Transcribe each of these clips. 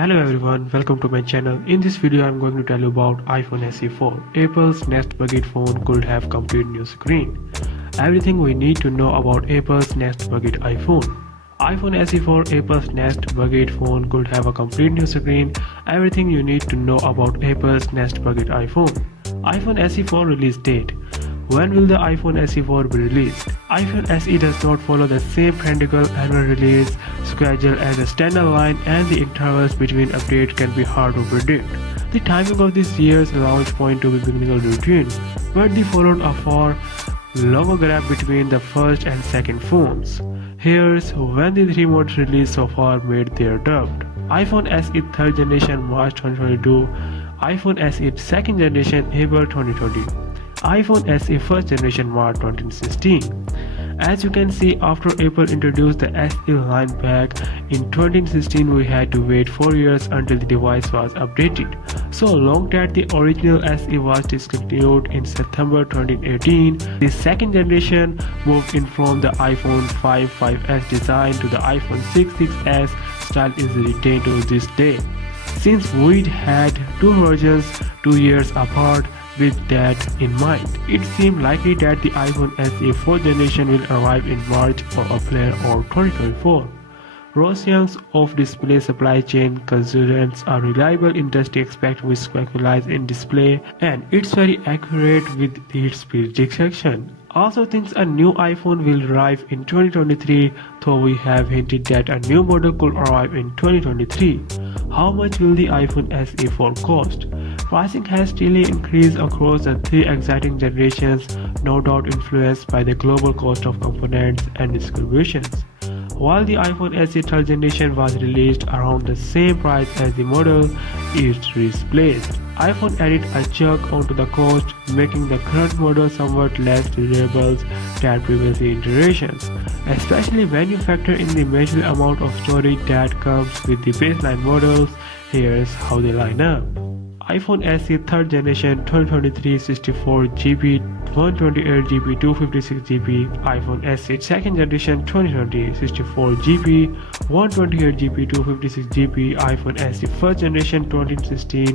Hello everyone, welcome to my channel. In this video I'm going to tell you about iPhone SE 4. Apple's next budget phone could have complete new screen. Everything we need to know about Apple's next budget iPhone. iPhone SE 4, Apple's next budget phone, could have a complete new screen. Everything you need to know about Apple's next budget iPhone. iPhone SE 4 release date. When will the iPhone SE 4 be released? iPhone SE does not follow the same predictable annual release schedule as a standalone, and the intervals between updates can be hard to predict. The timing of this year's launch point to be beginning of June, but the followed a far longer gap between the first and second phones. Here's when the three models released so far made their debut. iPhone SE 3rd generation March 2022, iPhone SE 2nd generation April 2020. iPhone SE 1st generation March 2016. As you can see, after Apple introduced the SE line back in 2016, we had to wait 4 years until the device was updated. So long that the original SE was discontinued in September 2018, the second generation moved in from the iPhone 5S design to the iPhone 6S style is retained to this day. Since we'd had two versions 2 years apart, with that in mind, it seemed likely that the iPhone SE 4th generation will arrive in March or April or 2024. Roshan's of display supply chain consultants, a reliable industry expert who specializes in display, and it's very accurate with its prediction. Also thinks a new iPhone will arrive in 2023, though we have hinted that a new model could arrive in 2023. How much will the iPhone SE 4 cost? Pricing has steadily increased across the three exciting generations, no doubt influenced by the global cost of components and distributions. While the iPhone SE 3rd generation was released around the same price as the model it replaced, iPhone added a chunk onto the cost, making the current model somewhat less desirable than previous generations, especially when you factor in the measurable amount of storage that comes with the baseline models. Here's how they line up. iPhone SE 3rd generation 2023 64GB, 128GB, 256GB. iPhone SE 2nd generation 2020 64GB, 128GB, 256GB. iPhone SE 1st generation 2016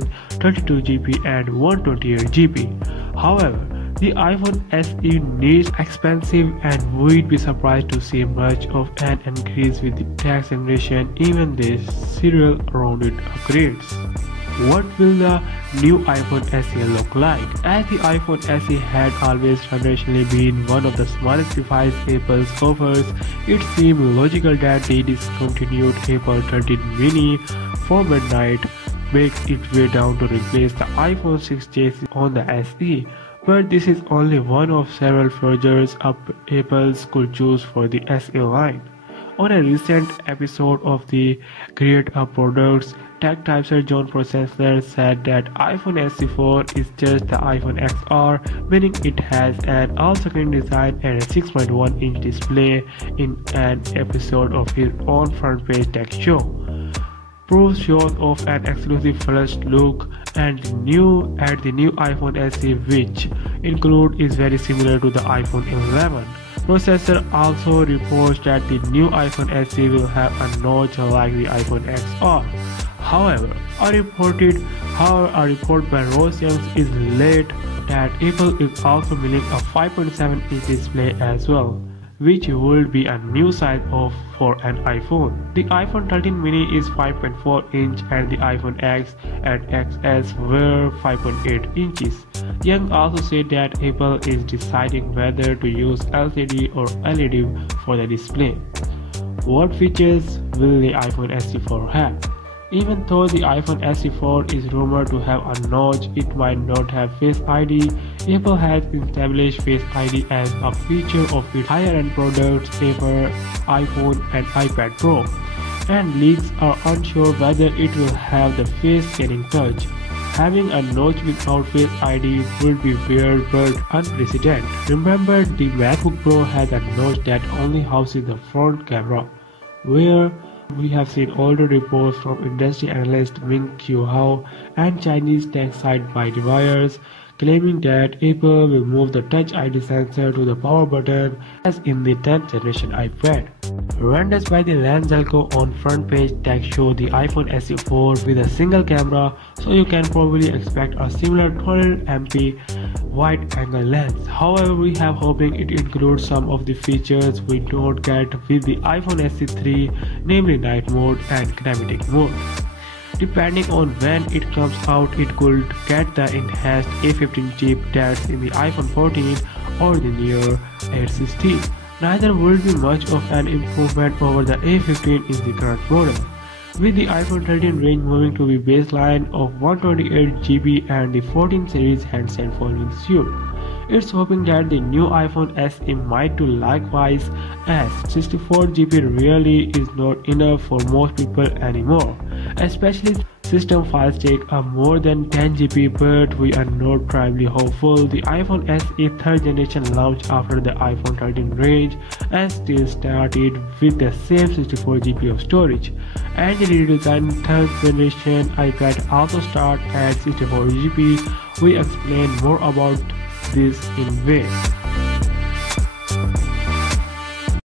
32GB and 128GB. However, the iPhone SE needs expensive, and we'd be surprised to see much of an increase with the next generation, even the serial rounded upgrades. What will the new iPhone SE look like? As the iPhone SE had always traditionally been one of the smallest devices Apple offers, it seemed logical that the discontinued Apple 13 mini format might make its way down to replace the iPhone 6 on the SE. But this is only one of several features Apple could choose for the SE line. On a recent episode of the Create Up Products, Tech Typester John Processor said that iPhone SE 4 is just the iPhone XR, meaning it has an all-screen design and a 6.1-inch display in an episode of his own front-page tech show. Proof shows off an exclusive first look and the new iPhone SE, which is very similar to the iPhone 11. Processor also reports that the new iPhone SE will have a notch like the iPhone XR. However, a report by Roshan's is late that Apple is also milling a 5.7-inch display as well, which would be a new size for an iPhone. The iPhone 13 mini is 5.4 inch and the iPhone X and XS were 5.8 inches. Young also said that Apple is deciding whether to use LCD or LED for the display. What features will the iPhone SE 4 have? Even though the iPhone SE 4 is rumored to have a notch, it might not have Face ID. Apple has established Face ID as a feature of its higher-end products, iPhone and iPad Pro, and leaks are unsure whether it will have the face scanning touch. Having a notch without Face ID would be weird but unprecedented. Remember, the MacBook Pro has a notch that only houses the front camera, where we have seen older reports from industry analyst Ming Chiu Hao and Chinese tech site ByteWires claiming that Apple will move the Touch ID sensor to the power button as in the 10th generation iPad. Renders by the Lenzelco on front page text show the iPhone SE 4 with a single camera, so you can probably expect a similar 12MP wide-angle lens. However, we have hoping it includes some of the features we don't get with the iPhone SE 3, namely night mode and kinematic mode. Depending on when it comes out, it could get the enhanced A15 chip that's in the iPhone 14 or the newer A16. Neither would be much of an improvement over the A15 in the current model, with the iPhone 13 range moving to the baseline of 128GB and the 14 series handset following suit. It's hoping that the new iPhone SE might do likewise, as 64GB really is not enough for most people anymore, especially system files take up more than 10GB, but we are not primarily hopeful. The iPhone SE 3rd generation launched after the iPhone 13 range and still started with the same 64GB of storage, and the redesigned 3rd generation iPad also starts at 64GB. We explain more about this in May.